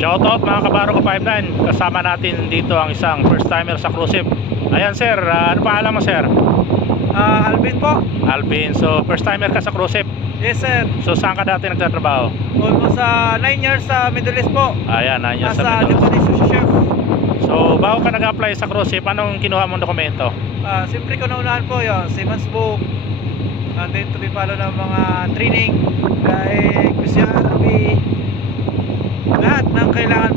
Shoutout mga kabaro ko 59 Kasama natin dito ang isang first timer sa cruise ship Ayan sir, ah, ano pangalan mo sir? Ah, Alvin po. Alvin, so first timer ka sa cruise ship Yes, sir. So saan ka dati nagtatrabaho? Almost sa 9 years sa Middle East po. Ayan, nandiyan sa Nasa Middle East. Japanese sushi chef. So bago ka nag-apply sa cruise ship, anong kinuha mong dokumento? Ah, siyempre ko naunahan po yung Siemens book. And then to be follow ng mga training. Like PCRB. Lahat ng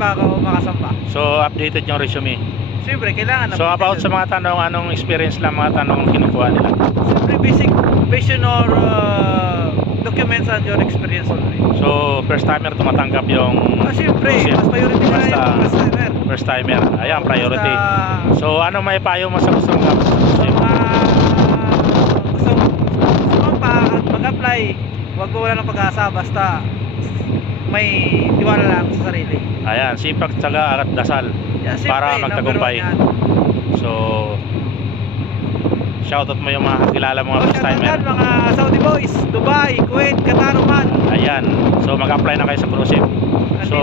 kailangan bago makasamba. So updated yung resume Siyempre, kailangan. So about sa mga tanong, anong experience lang mga tanong kinukuha nila? Siyempre, basic vision or uh, documents and your experience already. So first timer tumatanggap yung Ah, siyempre, mas priority na Basta yung first timer. first timer Ayan, priority Basta, So ano may payo mo sa gusto mong apply sa mga gusto gusto mo pa at mag-apply, huwag mo wala ng pag-asa basta may tiwala lang sa sarili. Ayan, sipag, tsaga at dasal Yeah, Para magtagumpay. So shoutout mo yung mga kilala mga Oh, first timer mga Saudi boys, Dubai, Kuwait, Qatar, Oman. Ayan, so mag-apply na kayo sa cruise ship So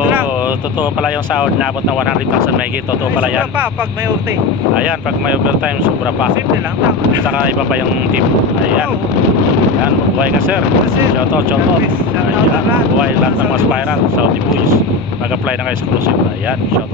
totoo pala yung sahod na abot na 100,000 mahigit Totoo Ay, pala sobra yan pa pag may OT. Ayan, pag may overtime, sobra pa Simple lang, tama. Saka iba pa yung tip Ayan, Oh, mabuhay ka sir. Kasi, Shoutout, shoutout Shoutout Ayan, mabuhay lahat. Ng mga aspirant Saudi boys Mag-apply na kayo sa cruise ship Ayan, shoutout